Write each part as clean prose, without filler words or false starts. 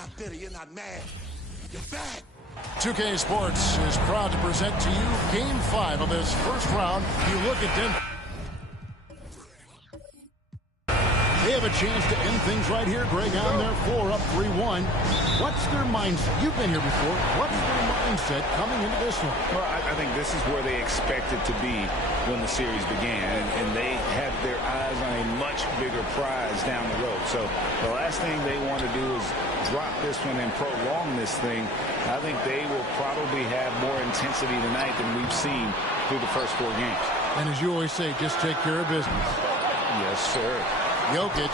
not bitter, you're not mad. You're bad. 2K Sports is proud to present to you Game 5 of this first round. You look at Denver. They have a chance to end things right here, Greg, on their floor, up 3-1. What's their mindset? You've been here before. What's their mindset coming into this one? Well, I think this is where they expected to be when the series began, and they have their eyes on a much bigger prize down the road. So the last thing they want to do is drop this one and prolong this thing. I think they will probably have more intensity tonight than we've seen through the first 4 games. And as you always say, just take care of business. Yes, sir. Jokic,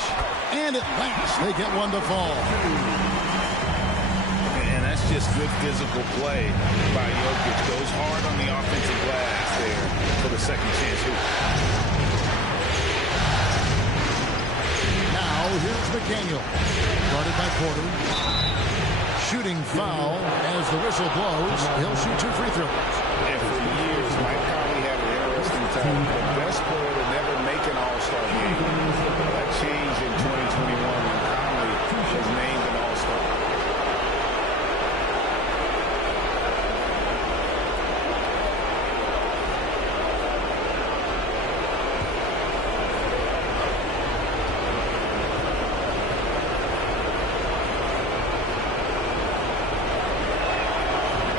and at last they get one to fall. And that's just good physical play by Jokic. Goes hard on the offensive glass there for the second chance hoop. Now here's McDaniel, guarded by Porter. Shooting foul as the whistle blows. He'll shoot 2 free throws. And for years, Mike Conley had an interesting time. The best player to never make an all-star game. That changed in 2021 when Conley was named an all-star.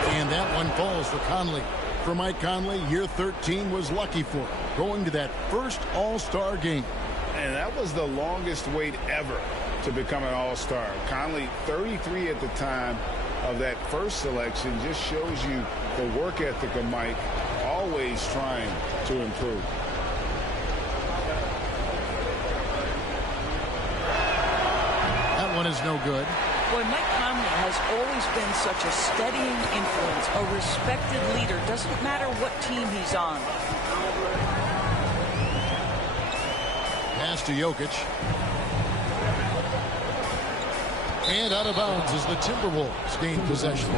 And that one falls for Conley. For Mike Conley, year 13 was lucky for him, going to that first all-star game. And that was the longest wait ever to become an all-star. Conley, 33 at the time of that first selection, just shows you the work ethic of Mike, always trying to improve. That one is no good. Boy, Mike Conley has always been such a steadying influence, a respected leader. Doesn't matter what team he's on. Pass to Jokic. And out of bounds as the Timberwolves gain possession.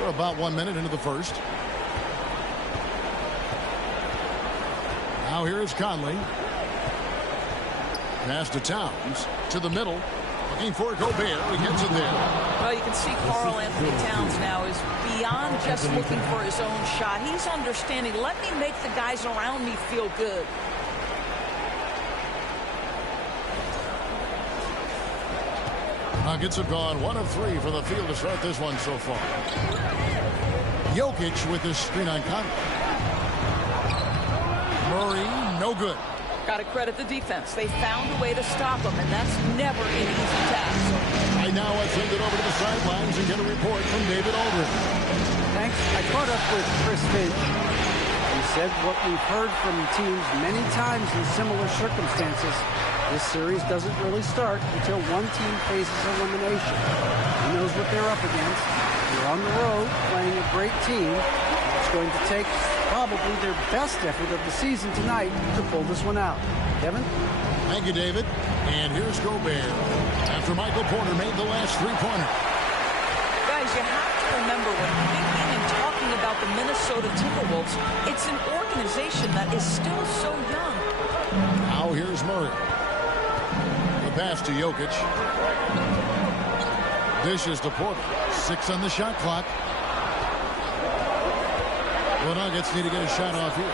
We're about 1 minute into the first. Now here is Conley. Pass to Towns. To the middle. Looking for Gobert. He gets it there. Well, you can see Karl Anthony Towns now is beyond just looking for his own shot. He's understanding, let me make the guys around me feel good. Nuggets have gone 1 of 3 for the field to start this one so far. Jokic with his screen on Conley. Murray, no good. Got to credit the defense. They found a way to stop him, and that's never an easy task. Right now, I send it over to the sidelines and get a report from David Aldridge. Thanks. I caught up with Chris Finch. He said what we've heard from teams many times in similar circumstances. This series doesn't really start until one team faces elimination. He knows what they're up against. They're on the road playing a great team. It's going to take probably their best effort of the season tonight to pull this one out. Kevin? Thank you, David. And here's Gobert after Michael Porter made the last three-pointer. Guys, you have to remember when thinking and talking about the Minnesota Timberwolves, it's an organization that is still so young. Now here's Murray. The pass to Jokic. Dishes to Porter. 6 on the shot clock. The Nuggets need to get a shot off here.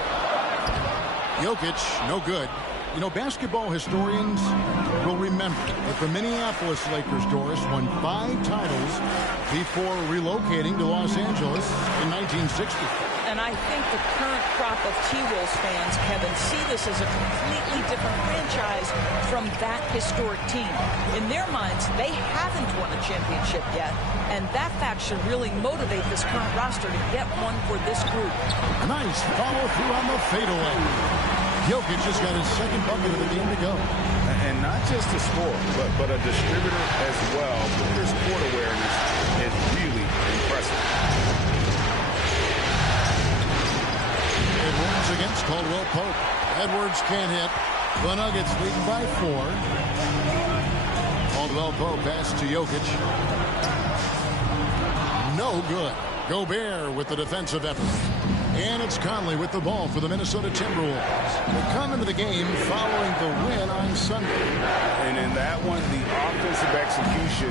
Jokic, no good. You know, basketball historians will remember that the Minneapolis Lakers, Doris, won 5 titles before relocating to Los Angeles in 1960. And I think the current crop of T-Wolves fans, Kevin, see this as a completely different franchise from that historic team. In their minds, they haven't won a championship yet, and that fact should really motivate this current roster to get one for this group. Nice follow-through on the fadeaway. Jokic just got his second bucket of the game to go. And not just a scorer, but a distributor as well. His court awareness is really impressive. Edwards against Caldwell Pope. Edwards can't hit. The Nuggets leading by 4. Caldwell Pope pass to Jokic. No good. Gobert with the defensive effort. And it's Conley with the ball for the Minnesota Timberwolves. They come into the game following the win on Sunday. And in that one, the offensive execution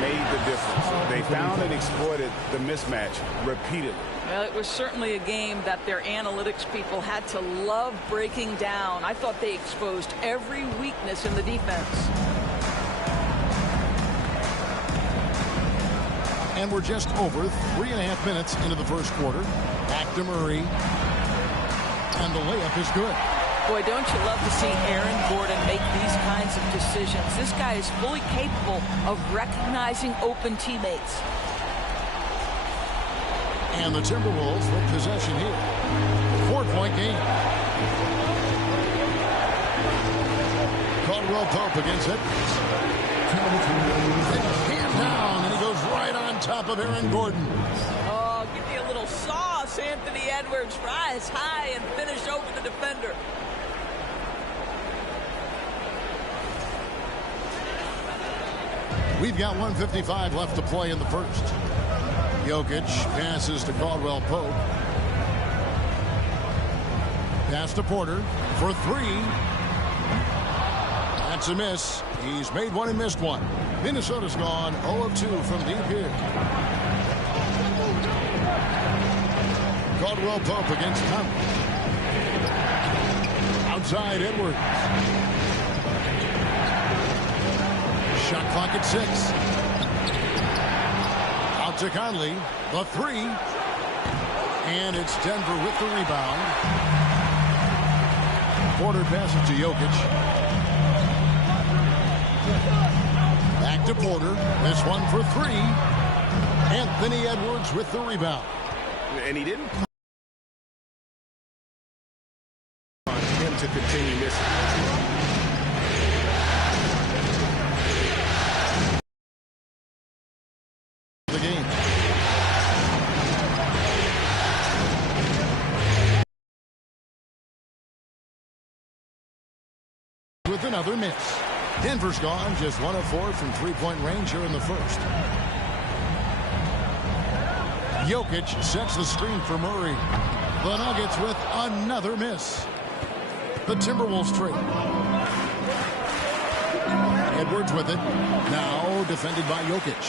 made the difference. They found and exploited the mismatch repeatedly. Well, it was certainly a game that their analytics people had to love breaking down. I thought they exposed every weakness in the defense. And we're just over 3.5 minutes into the first quarter. Back to Murray. And the layup is good. Boy, don't you love to see Aaron Gordon make these kinds of decisions. This guy is fully capable of recognizing open teammates. And the Timberwolves with possession here. 4-point game. Caldwell Pope against Edwards. Hand down, and he goes right on top of Aaron Gordon. Oh, give me a little sauce, Anthony Edwards. Rise high and finish over the defender. We've got 1:55 left to play in the first. Jokic passes to Caldwell Pope. Pass to Porter for three. That's a miss. He's made one and missed one. Minnesota's gone 0 of 2 from deep here. Caldwell Pope against Conley. Outside Edwards. Shot clock at 6. Out to Conley. The three. And it's Denver with the rebound. Porter passes to Jokic. Back to Porter. This one for three. Anthony Edwards with the rebound. And he didn't want him to continue missing. The game. With another miss. Denver's gone just 1 of 4 from three-point range here in the first. Jokic sets the screen for Murray. The Nuggets with another miss. The Timberwolves trade. Edwards with it. Now defended by Jokic.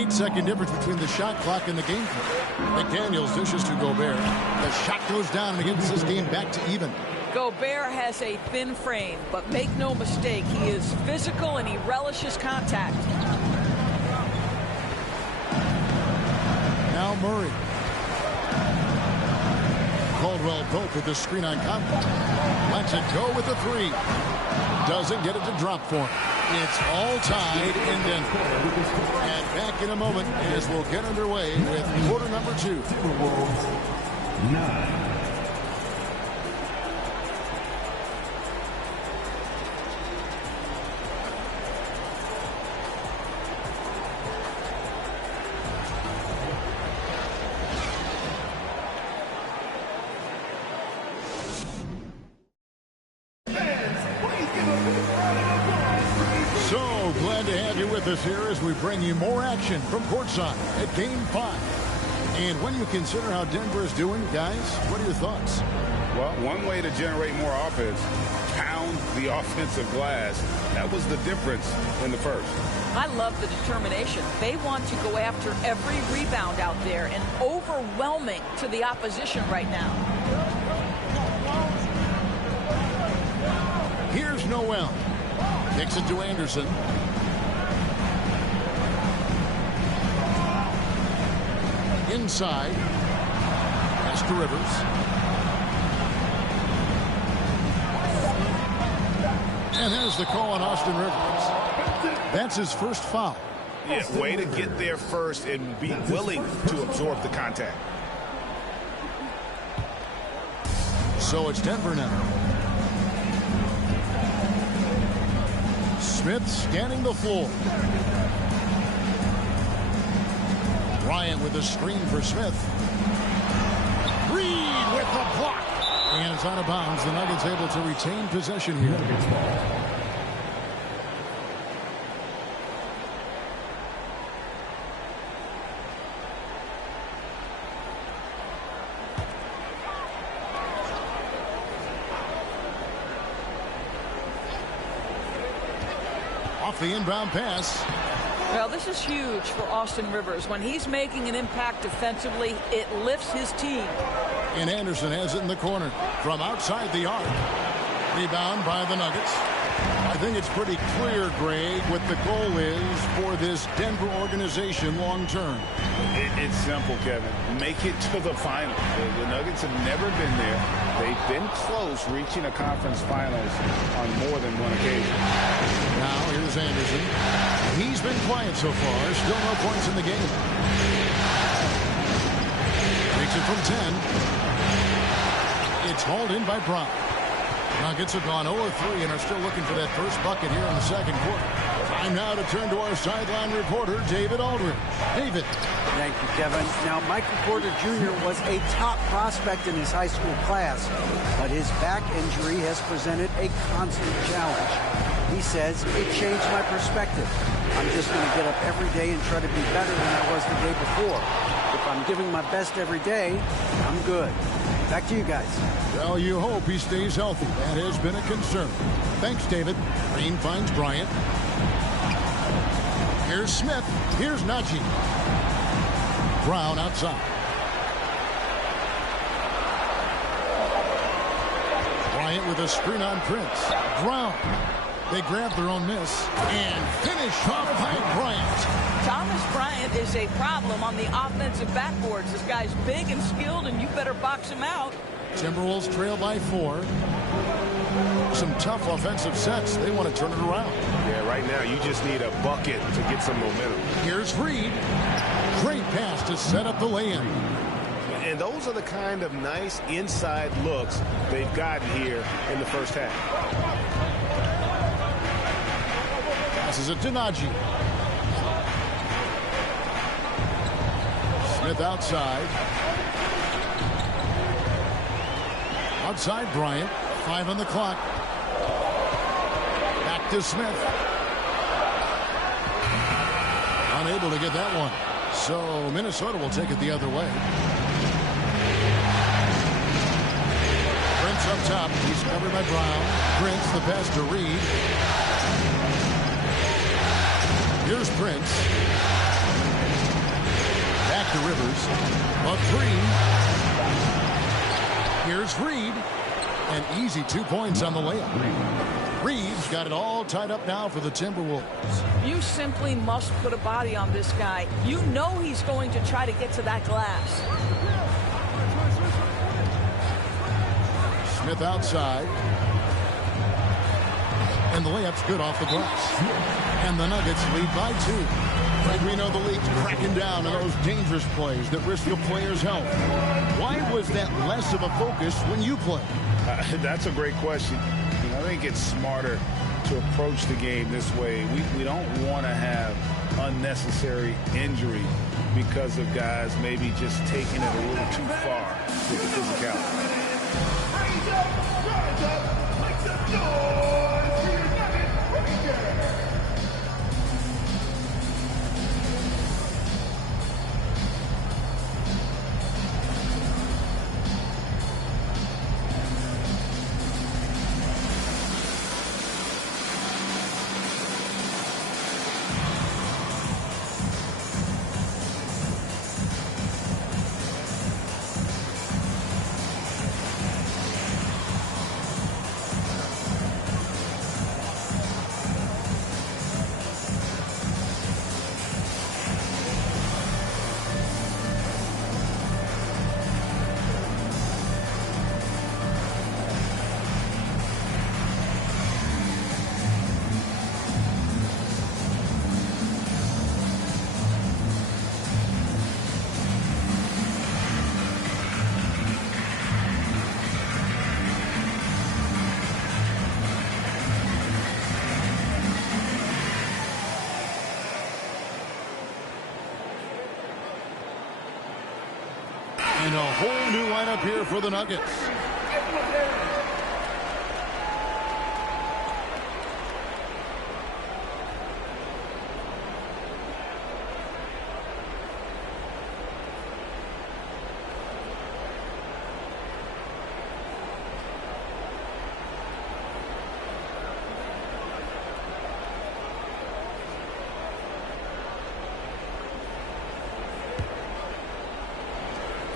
8-second difference between the shot clock and the game clock. McDaniels dishes to Gobert. The shot goes down and gets this game back to even. Gobert has a thin frame, but make no mistake, he is physical and he relishes contact. Now Murray. Caldwell Pope with the screen on Conley. Lets it go with the three. Doesn't get it to drop for him. It's all tied in Denver. And back in a moment as we'll get underway with quarter number 2. 9. Us here as we bring you more action from courtside at Game 5. And when you consider how Denver is doing, guys, what are your thoughts? Well, one way to generate more offense, pound the offensive glass. That was the difference in the first. I love the determination. They want to go after every rebound out there and overwhelming to the opposition right now. Here's Noel. Kicks it to Anderson. Inside. Pass to Rivers. And there's the call on Austin Rivers. That's his first foul. Yeah, way to get there first and be willing to absorb the contact. So it's Denver now. Smith scanning the floor. Bryant with a screen for Smith. Reed with the block. And it's out of bounds. The Nuggets able to retain possession here. Off the inbound pass. Well, this is huge for Austin Rivers. When he's making an impact defensively, it lifts his team. And Anderson has it in the corner from outside the arc. Rebound by the Nuggets. I think it's pretty clear, Greg, what the goal is for this Denver organization long term. It's simple, Kevin. Make it to the finals. The Nuggets have never been there. They've been close reaching a conference finals on more than one occasion. Now here's Anderson. He's been quiet so far. Still no points in the game. Takes it from 10. It's hauled in by Brown. Nuggets have gone 0-3 and are still looking for that first bucket here in the second quarter. Time now to turn to our sideline reporter, David Aldridge. David. Thank you, Kevin. Now, Michael Porter Jr. was a top prospect in his high school class, but his back injury has presented a constant challenge. He says, it changed my perspective. I'm just going to get up every day and try to be better than I was the day before. If I'm giving my best every day, I'm good. Back to you guys. Well, you hope he stays healthy. That has been a concern. Thanks, David. Green finds Bryant. Here's Smith. Here's Najee. Brown outside. Bryant with a screen on Prince. Brown. They grab their own miss and finish off by Bryant. Thomas Bryant is a problem on the offensive backboards. This guy's big and skilled, and you better box him out. Timberwolves trail by 4. Some tough offensive sets. They want to turn it around. Yeah, right now you just need a bucket to get some momentum. Here's Reed. Great pass to set up the lay-in. And those are the kind of nice inside looks they've gotten here in the first half. Passes it to Najee. Smith outside. Outside Bryant. 5 on the clock. Back to Smith. Unable to get that one. So Minnesota will take it the other way. Prince up top. He's covered by Brown. Prince, the pass to Reed. Here's Prince. Back to Rivers. A 3. Here's Reed. And easy 2 points on the layup. Reed's got it all tied up now for the Timberwolves. You simply must put a body on this guy. You know he's going to try to get to that glass. Smith outside. And the layup's good off the glass. And the Nuggets lead by 2. Like we know the league's cracking down on those dangerous plays that risk a player's health. Why was that less of a focus when you play? That's a great question. I think it's smarter to approach the game this way. We don't want to have unnecessary injury because of guys maybe just taking it a little too far with the physicality. Raise up, make some noise for your Nugget Rangers. And a whole new lineup here for the Nuggets.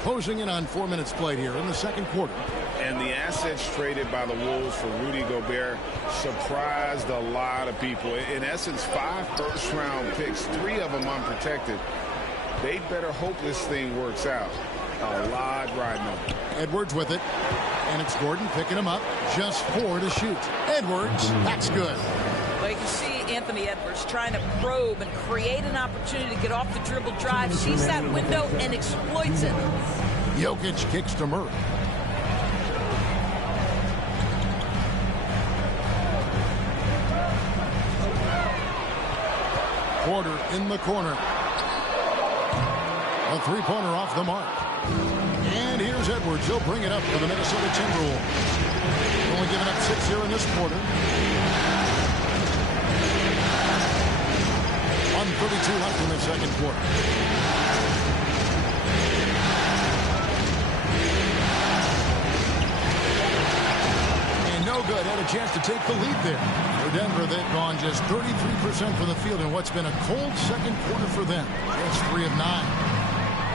Closing in on 4 minutes played here in the second quarter. And the assets traded by the Wolves for Rudy Gobert surprised a lot of people. In essence, 5 first-round picks, 3 of them unprotected. They better hope this thing works out. A lot riding on it. Edwards with it. And it's Gordon picking him up. Just 4 to shoot. Edwards, that's good. Well, you can see Anthony Edwards trying to probe and create an opportunity to get off the dribble drive, sees that window and exploits it. Jokic kicks to Murray. Porter in the corner. A three-pointer off the mark. And here's Edwards. He'll bring it up for the Minnesota Timberwolves. Only giving up 6 here in this quarter. 1:32 left in the second quarter. And no good. Had a chance to take the lead there. For Denver, they've gone just 33% from the field in what's been a cold second quarter for them. Just 3 of 9.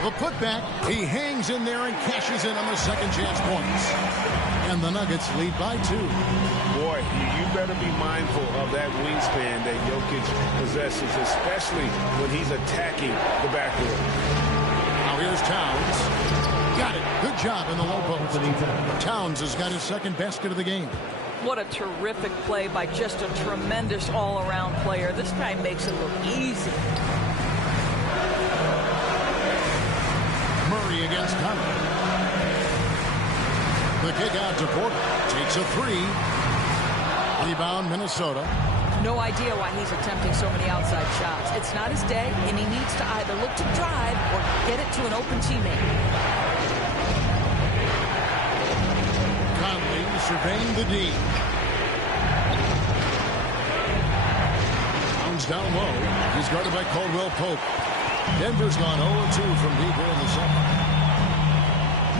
The putback, he hangs in there and cashes in on the second chance points. And the Nuggets lead by 2. Boy, you better be mindful of that wingspan that Jokic possesses, especially when he's attacking the backcourt. Now here's Towns. Got it. Good job in the low post. Towns has got his second basket of the game. What a terrific play by just a tremendous all-around player. This guy makes it look easy. Murray against Conley. The kick out to Porter. Takes a 3. Rebound, Minnesota. No idea why he's attempting so many outside shots. It's not his day, and he needs to either look to drive or get it to an open teammate. Conley surveying the D. Towns down low. He's guarded by Caldwell Pope. Denver's gone 0-2 from deep here in the second.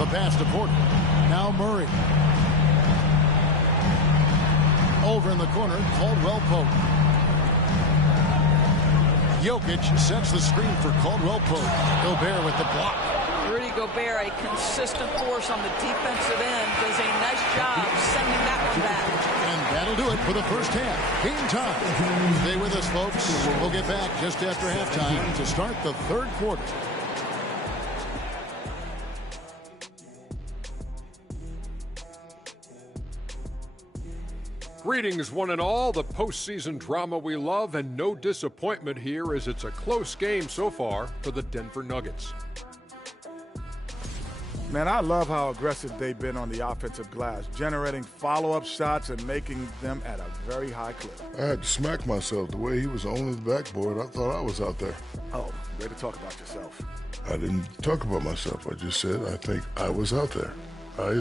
The pass to Porter. Now Murray. Over in the corner, Caldwell Pope. Jokic sets the screen for Caldwell Pope. Gobert with the block. Rudy Gobert, a consistent force on the defensive end, does a nice job sending that one back. And that'll do it for the first half. Game time. Stay with us, folks. We'll get back just after halftime to start the third quarter. Greetings, one and all. The postseason drama we love, and no disappointment here as it's a close game so far for the Denver Nuggets. Man, I love how aggressive they've been on the offensive glass, generating follow-up shots and making them at a very high clip. I had to smack myself. The way he was on the backboard, I thought I was out there. Oh, way to talk about yourself. I didn't talk about myself. I just said I think I was out there.